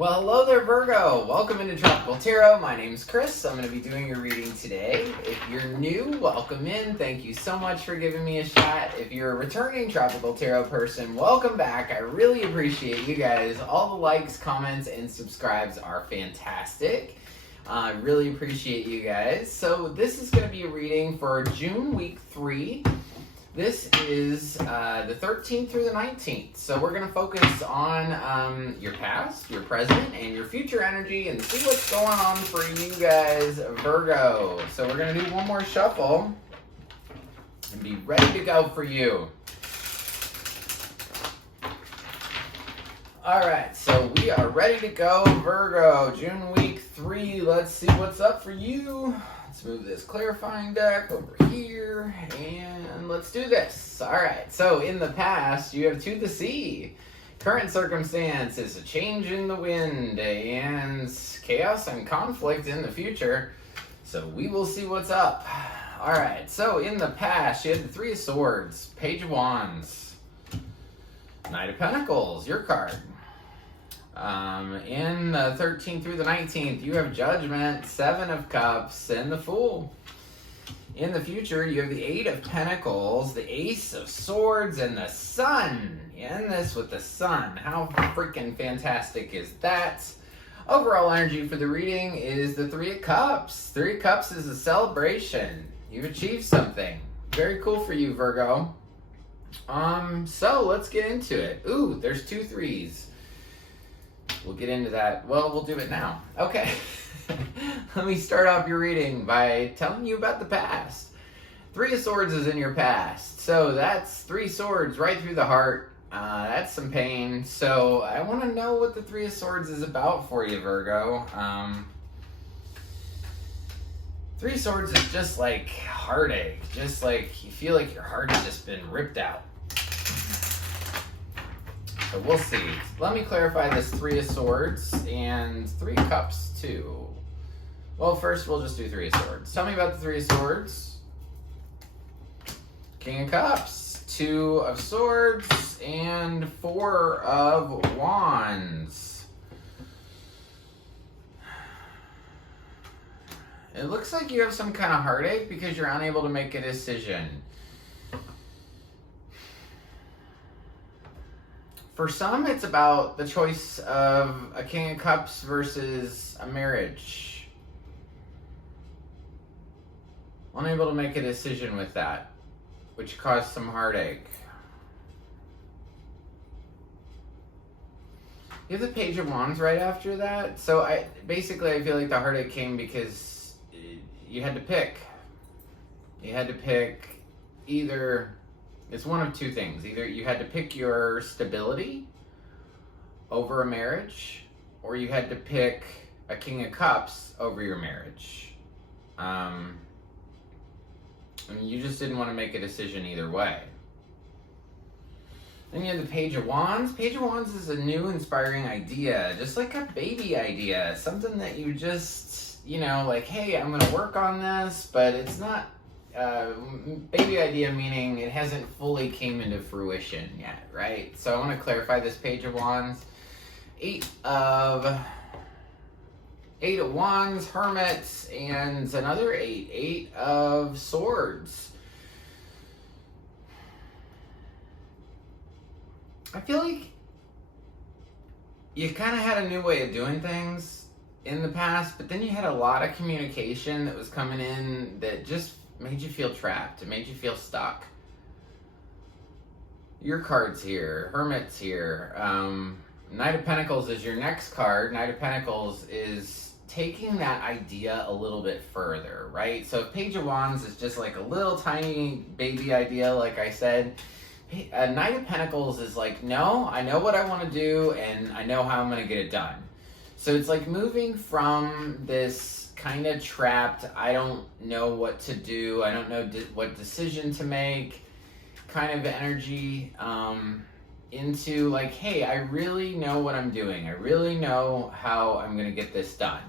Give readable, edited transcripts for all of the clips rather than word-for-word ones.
Well, hello there, Virgo. Welcome into Tropical Tarot. My name's Chris. I'm going to be doing your reading today. If you're new, welcome in. Thank you so much for giving me a shot. If you're a returning Tropical Tarot person, welcome back. I really appreciate you guys. All the likes, comments, and subscribes are fantastic. I really appreciate you guys. So this is going to be a reading for June week 3. This is the 13th through the 19th. So we're going to focus on your past, your present, and your future energy and see what's going on for you guys, Virgo. So we're going to do one more shuffle and be ready to go for you. All right, so we are ready to go, Virgo. June week 3. Let's see what's up for you. Let's move this clarifying deck over here, and let's do this. All right, so in the past, you have to the sea. Current circumstance is a change in the wind and chaos and conflict in the future. So we will see what's up. All right, so in the past, you had the Three of Swords, Page of Wands, Knight of Pentacles, your card. In the 13th through the 19th, you have Judgment, Seven of Cups, and the Fool. In the future, you have the Eight of Pentacles, the Ace of Swords, and the Sun. End this with the Sun. How freaking fantastic is that? Overall energy for the reading is the Three of Cups. Three of Cups is a celebration. You've achieved something. Very cool for you, Virgo. So let's get into it. Ooh, there's 2 threes. We'll get into that. Well, we'll do it now. Okay. Let me start off your reading by telling you about the past. Three of Swords is in your past. So that's 3 swords right through the heart. That's some pain. So I want to know what the Three of Swords is about for you, Virgo. Three of Swords is just like heartache. Just like you feel like your heart has just been ripped out. So we'll see. Let me clarify this Three of Swords and Three of Cups too. Well, first we'll just do Three of Swords. Tell me about the Three of Swords. King of Cups, 2 of Swords, and 4 of Wands. It looks like you have some kind of heartache because you're unable to make a decision. For some, it's about the choice of a King of Cups versus a marriage. Unable to make a decision with that, which caused some heartache. You have the Page of Wands right after that. So I feel like the heartache came because you had to pick. You had to pick either... It's one of 2 things. Either you had to pick your stability over a marriage, or you had to pick a King of Cups over your marriage. And you just didn't want to make a decision either way. Then you have the Page of Wands. Page of Wands is a new inspiring idea, just like a baby idea. Something that you just, like, hey, I'm going to work on this, but it's not... baby idea meaning it hasn't fully came into fruition yet, right? So I want to clarify this Page of Wands. 8 of Wands, Hermit, and another 8 of Swords. I feel like you kind of had a new way of doing things in the past, but then you had a lot of communication that was coming in that just made you feel trapped. It made you feel stuck. Your card's here. Hermit's here. Knight of Pentacles is your next card. Knight of Pentacles is taking that idea a little bit further, right? So if Page of Wands is just like a little tiny baby idea, like I said, Knight of Pentacles is like, no, I know what I want to do and I know how I'm going to get it done. So it's like moving from this kind of trapped, I don't know what to do, I don't know what decision to make kind of energy, into like, hey, I really know what I'm doing. I really know how I'm going to get this done.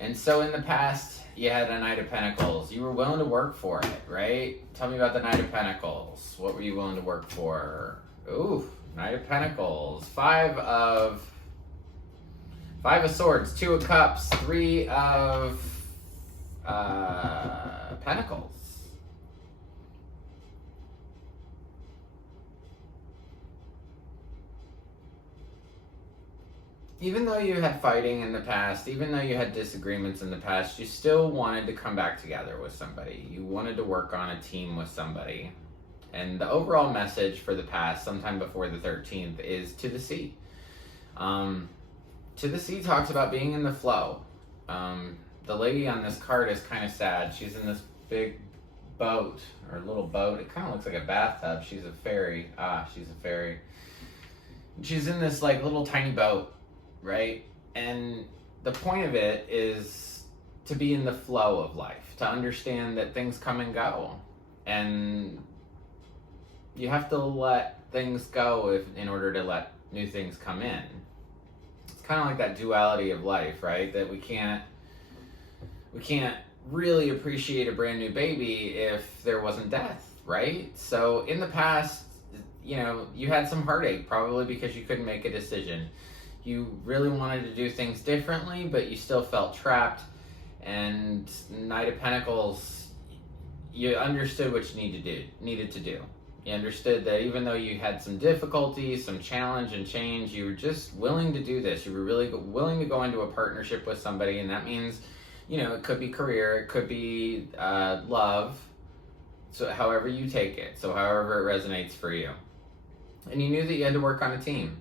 And so in the past, you had a Knight of Pentacles. You were willing to work for it, right? Tell me about the Knight of Pentacles. What were you willing to work for? Ooh, Knight of Pentacles. 5 of 5 of Swords, 2 of Cups, 3 of Pentacles. Even though you had fighting in the past, even though you had disagreements in the past, you still wanted to come back together with somebody. You wanted to work on a team with somebody. And the overall message for the past, sometime before the 13th, is to the sea. To the sea talks about being in the flow. The lady on this card is kind of sad. She's in this big boat, or little boat. It kind of looks like a bathtub. She's a fairy. She's a fairy. She's in this like little tiny boat, right? And the point of it is to be in the flow of life, to understand that things come and go. And you have to let things go in order to let new things come in. It's kind of like that duality of life, right? That we can't really appreciate a brand new baby if there wasn't death, right? So in the past, you had some heartache, probably because you couldn't make a decision. You really wanted to do things differently, but you still felt trapped. And Knight of Pentacles, you understood what you needed to do. You understood that even though you had some difficulties, some challenge and change, you were just willing to do this. You were really willing to go into a partnership with somebody, and that means, it could be career, it could be love, so however you take it, so however it resonates for you. And you knew that you had to work on a team.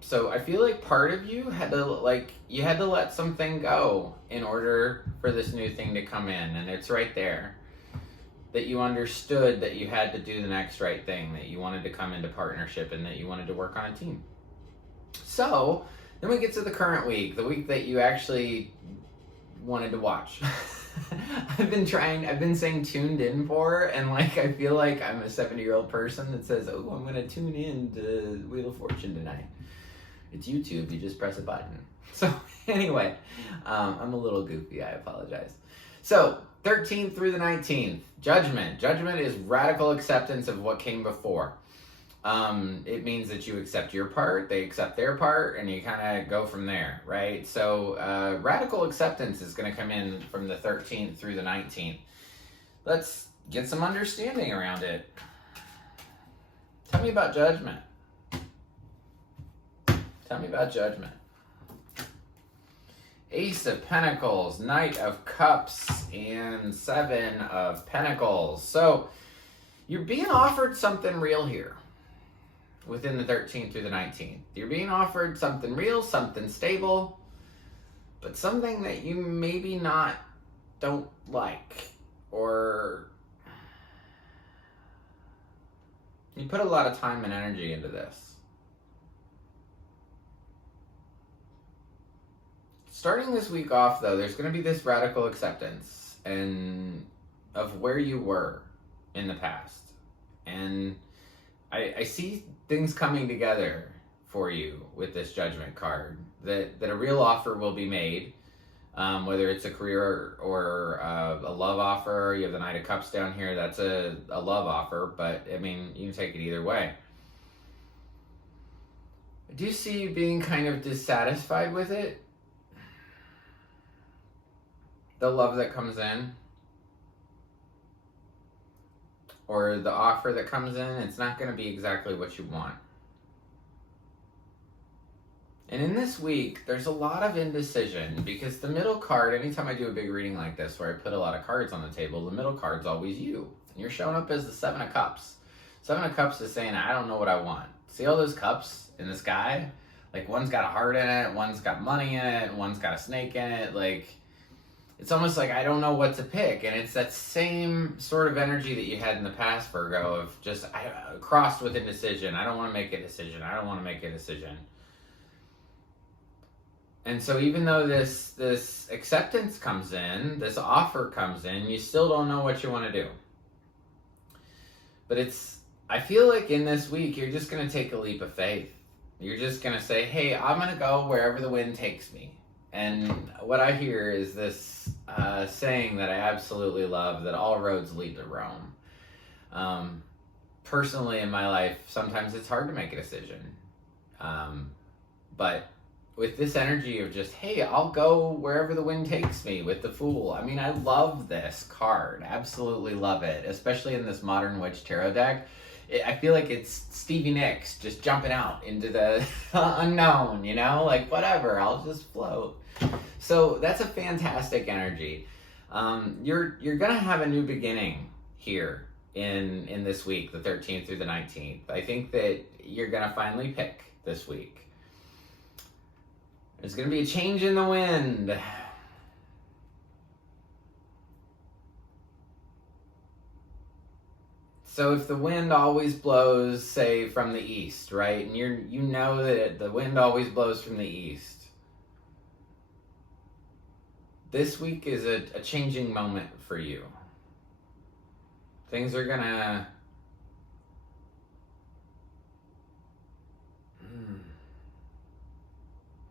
So I feel like part of you had to let something go in order for this new thing to come in, and it's right there. That you understood that you had to do the next right thing, that you wanted to come into partnership, and that you wanted to work on a team. So then we get to the current week, the week that you actually wanted to watch. I've been saying tuned in for, and I feel like I'm a 70-year-old person that says, oh, I'm going to tune in to Wheel of Fortune tonight. It's YouTube, you just press a button. So anyway, I'm a little goofy, I apologize. So 13th through the 19th, Judgment. Judgment is radical acceptance of what came before. It means that you accept your part, they accept their part, and you kind of go from there, right? So radical acceptance is going to come in from the 13th through the 19th. Let's get some understanding around it. Tell me about Judgment. Tell me about Judgment. Ace of Pentacles, Knight of Cups, and 7 of Pentacles. So you're being offered something real here within the 13th through the 19th. You're being offered something real, something stable, but something that you maybe don't like, or you put a lot of time and energy into this. Starting this week off, though, there's going to be this radical acceptance of where you were in the past. And I see things coming together for you with this Judgment card. That a real offer will be made, whether it's a career or a love offer. You have the Knight of Cups down here. That's a love offer, but, I mean, you can take it either way. I do see you being kind of dissatisfied with it. The love that comes in, or the offer that comes in, it's not going to be exactly what you want. And in this week, there's a lot of indecision, because the middle card, anytime I do a big reading like this where I put a lot of cards on the table, the middle card's always you. And you're showing up as the 7 of Cups. 7 of Cups is saying, I don't know what I want. See all those cups in the sky? One's got a heart in it, one's got money in it, one's got a snake in it, it's almost like I don't know what to pick. And it's that same sort of energy that you had in the past, Virgo, of just crossed with indecision. I don't want to make a decision. I don't want to make a decision. And so even though this acceptance comes in, this offer comes in, you still don't know what you want to do. But I feel like in this week, you're just going to take a leap of faith. You're just going to say, hey, I'm going to go wherever the wind takes me. And what I hear is this saying that I absolutely love, that all roads lead to Rome. Personally, in my life, sometimes it's hard to make a decision. But with this energy of just, hey, I'll go wherever the wind takes me with the Fool. I mean, I love this card. Absolutely love it, especially in this Modern Witch Tarot deck. I feel like it's Stevie Nicks just jumping out into the unknown, you know? Like, whatever, I'll just float. So that's a fantastic energy. You're going to have a new beginning here in this week, the 13th through the 19th. I think that you're going to finally pick this week. There's going to be a change in the wind. So if the wind always blows, say, from the east, right? And you know that the wind always blows from the east. This week is a changing moment for you. Things are going to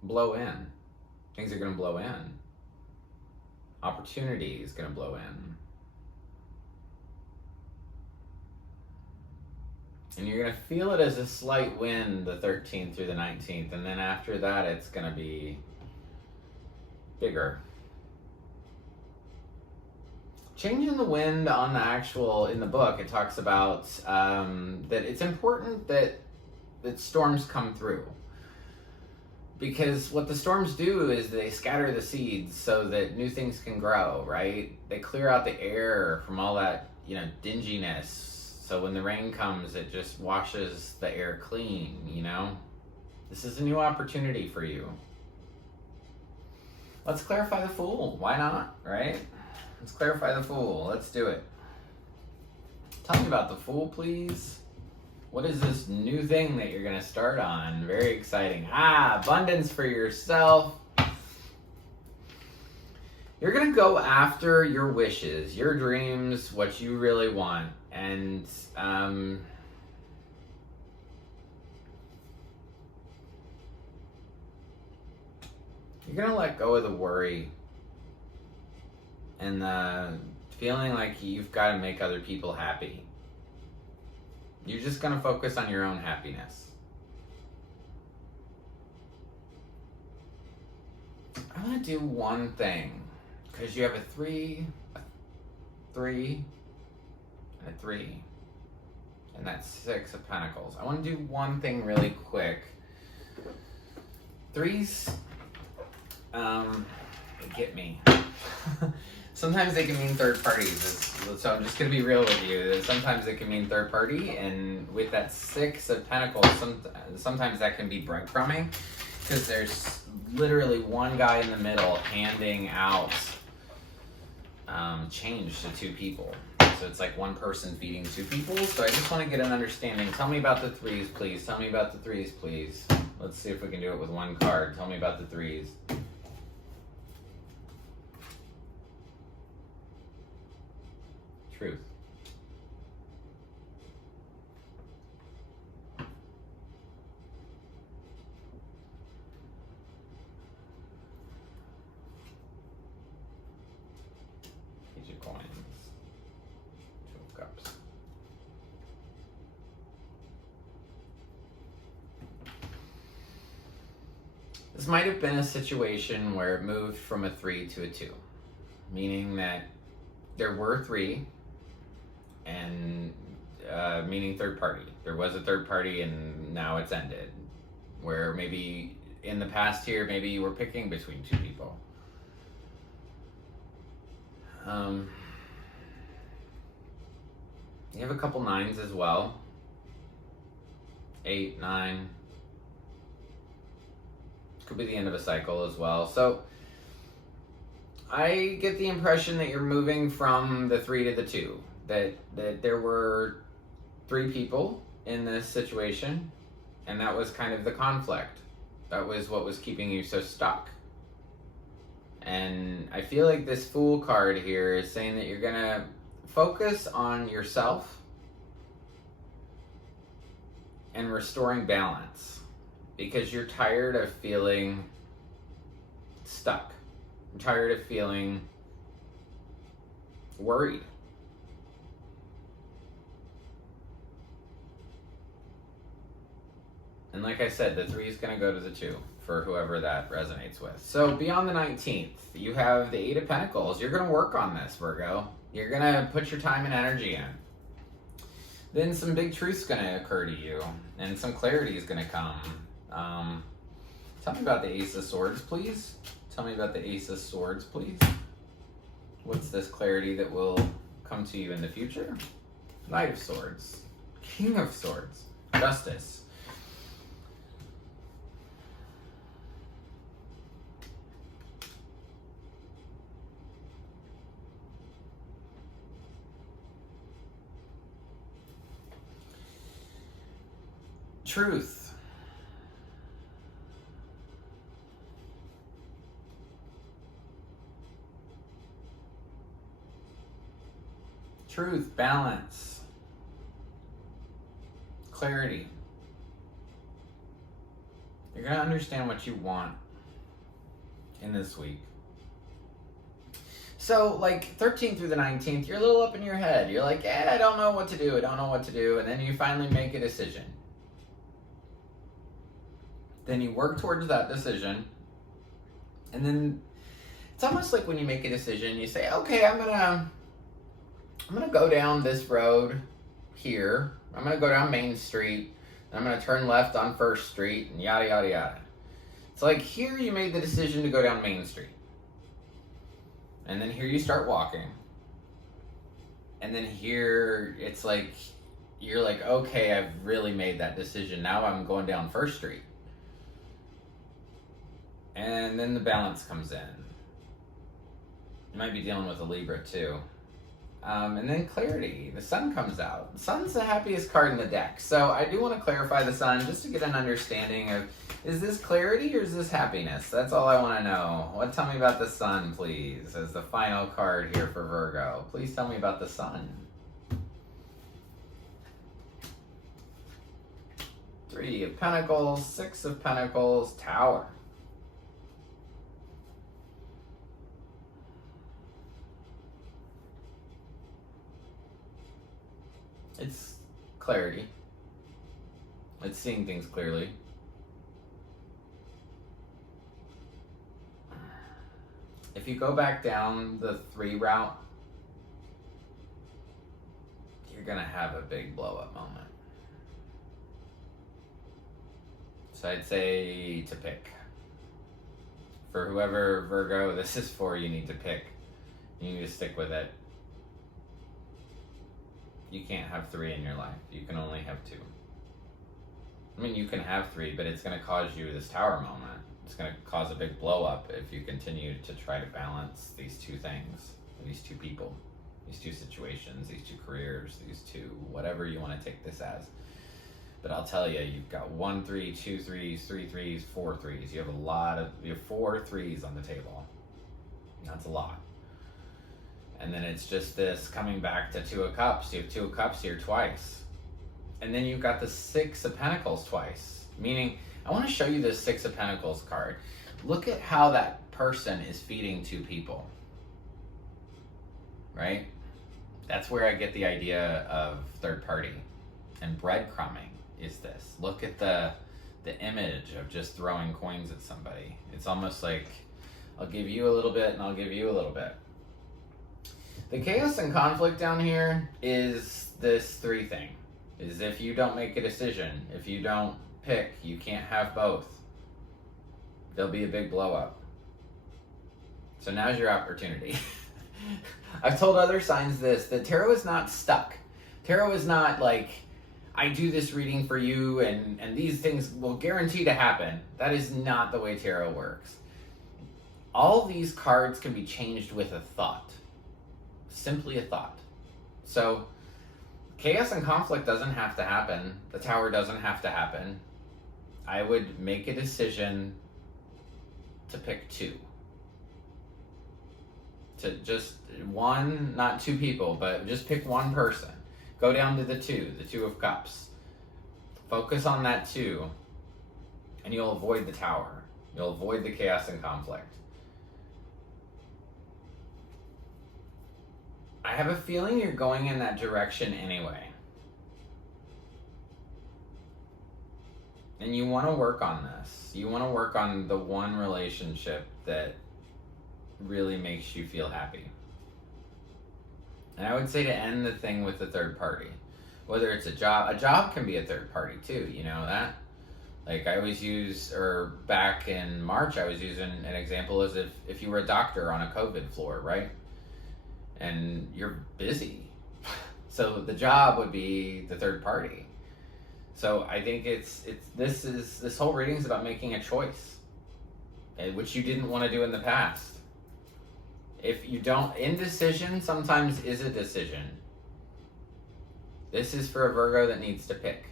blow in. Things are going to blow in. Opportunity is going to blow in. And you're going to feel it as a slight wind the 13th through the 19th. And then after that, it's going to be bigger. Changing the wind on the actual, in the book, it talks about that it's important that storms come through. Because what the storms do is they scatter the seeds so that new things can grow, right? They clear out the air from all that, dinginess. So when the rain comes, it just washes the air clean, This is a new opportunity for you. Let's clarify the Fool. Why not, right? Let's clarify the Fool. Let's do it. Tell me about the Fool, please. What is this new thing that you're going to start on? Very exciting. Abundance for yourself. You're going to go after your wishes, your dreams, what you really want. And you're going to let go of the worry and the feeling like you've got to make other people happy. You're just going to focus on your own happiness. I want to do one thing, because you have a 3, a 3, and a 3. And that's 6 of Pentacles. I want to do one thing really quick. 3s, they get me. Sometimes they can mean third parties, so I'm just going to be real with you. Sometimes it can mean third party, and with that 6 of Pentacles, sometimes that can be breadcrumbing, because there's literally one guy in the middle handing out change to 2 people. So it's like one person feeding 2 people, so I just want to get an understanding. Tell me about the 3s, please. Tell me about the 3s, please. Let's see if we can do it with one card. Tell me about the 3s. Truth. Page of Coins. 2 of Cups. This might have been a situation where it moved from a 3 to a 2, meaning that there were 3, and meaning third party. There was a third party and now it's ended. Where maybe in the past here, maybe you were picking between 2 people. You have a couple 9s as well. 8, 9. Could be the end of a cycle as well. So I get the impression that you're moving from the 3 to the 2. That there were 3 people in this situation, and that was kind of the conflict. That was what was keeping you so stuck. And I feel like this Fool card here is saying that you're gonna focus on yourself and restoring balance, because you're tired of feeling stuck. You're tired of feeling worried. And like I said, the 3 is going to go to the 2 for whoever that resonates with. So beyond the 19th, you have the 8 of Pentacles. You're going to work on this, Virgo. You're going to put your time and energy in. Then some big truth's going to occur to you, and some clarity is going to come. Tell me about the Ace of Swords, please. Tell me about the Ace of Swords, please. What's this clarity that will come to you in the future? Knight of Swords. King of Swords. Justice. Truth. Truth, balance, clarity. You're going to understand what you want in this week. So, like, 13th through the 19th, you're a little up in your head. You're like, I don't know what to do. I don't know what to do. And then you finally make a decision. Then you work towards that decision. And then it's almost like when you make a decision, you say, okay, I'm gonna go down this road here. I'm gonna go down Main Street. And I'm gonna turn left on First Street, and yada yada yada. It's like here you made the decision to go down Main Street, and then here you start walking, and then here it's like you're like, okay, I've really made that decision. Now I'm going down First Street, and then the balance comes in. You might be dealing with a Libra too. And then clarity, the Sun comes out. The Sun's the happiest card in the deck. So I do want to clarify the Sun just to get an understanding of, is this clarity or is this happiness? That's all I want to know. Tell me about the Sun, please, as the final card here for Virgo. Please tell me about the Sun. 3 of Pentacles, 6 of Pentacles, Tower. It's clarity. It's seeing things clearly. If you go back down the 3 route, you're going to have a big blow-up moment. So I'd say to pick. For whoever Virgo this is for, you need to pick. You need to stick with it. You can't have 3 in your life. You can only have 2. I mean, you can have 3, but it's going to cause you this Tower moment. It's going to cause a big blow up if you continue to try to balance these 2 things, these 2 people, these 2 situations, these 2 careers, these 2, whatever you want to take this as. But I'll tell you, you've got 1 3, 2 3s, 3 3s, 4 3s. You have 4 3s on the table. That's a lot. And then it's just this coming back to 2 of Cups. You have 2 of Cups here twice. And then you've got the 6 of Pentacles twice. Meaning, I want to show you this 6 of Pentacles card. Look at how that person is feeding 2 people. Right? That's where I get the idea of third party. And breadcrumbing is this. Look at the image of just throwing coins at somebody. It's almost like, I'll give you a little bit and I'll give you a little bit. The chaos and conflict down here is this 3 thing. Is if you don't make a decision, if you don't pick, you can't have both. There'll be a big blow up. So now's your opportunity. I've told other signs this, that tarot is not stuck. Tarot is not like, I do this reading for you and these things will guarantee to happen. That is not the way tarot works. All these cards can be changed with a thought. Simply a thought. So chaos and conflict doesn't have to happen. The Tower doesn't have to happen. I would make a decision to pick 2. To just 1, not 2 people, but just pick 1 person. Go down to the 2 of Cups. Focus on that 2, and you'll avoid the Tower. You'll avoid the chaos and conflict. I have a feeling you're going in that direction anyway. And you want to work on this. You want to work on the one relationship that really makes you feel happy. And I would say to end the thing with the third party. Whether it's a job can be a third party too, you know that? Like I always use, or back in March, I was using an example as if you were a doctor on a COVID floor, right? And you're busy. So the job would be the third party. So I think this whole reading is about making a choice, which you didn't want to do in the past. If you don't, indecision sometimes is a decision. This is for a Virgo that needs to pick.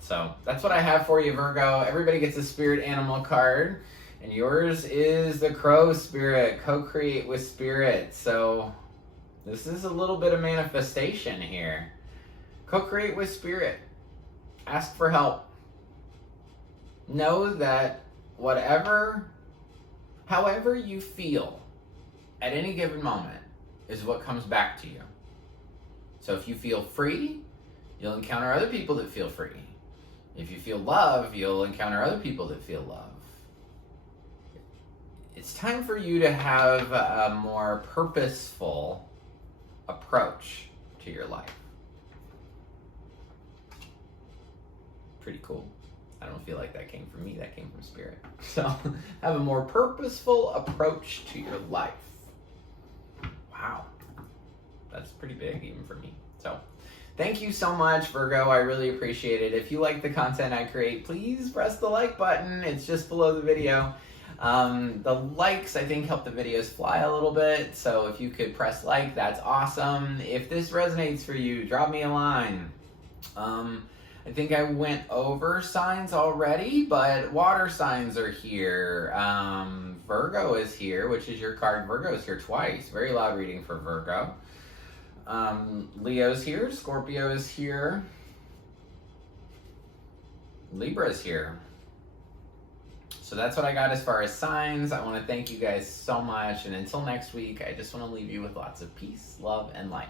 So that's what I have for you, Virgo. Everybody gets a spirit animal card, and yours is the crow spirit, co-create with spirit. So this is a little bit of manifestation here. Co-create with spirit. Ask for help. Know that however you feel at any given moment is what comes back to you. So if you feel free, you'll encounter other people that feel free. If you feel love, you'll encounter other people that feel love. It's time for you to have a more purposeful approach to your life. Pretty cool. I don't feel like that came from me, that came from spirit. So have a more purposeful approach to your life. Wow. That's pretty big even for me. So thank you so much, Virgo. I really appreciate it. If you like the content I create, please press the like button. It's just below the video. The likes, I think, help the videos fly a little bit. So if you could press like, that's awesome. If this resonates for you, drop me a line. I think I went over signs already, but water signs are here. Virgo is here, which is your card. Virgo is here twice. Very loud reading for Virgo. Leo's here. Scorpio is here. Libra's here. So that's what I got as far as signs. I want to thank you guys so much. And until next week, I just want to leave you with lots of peace, love, and light.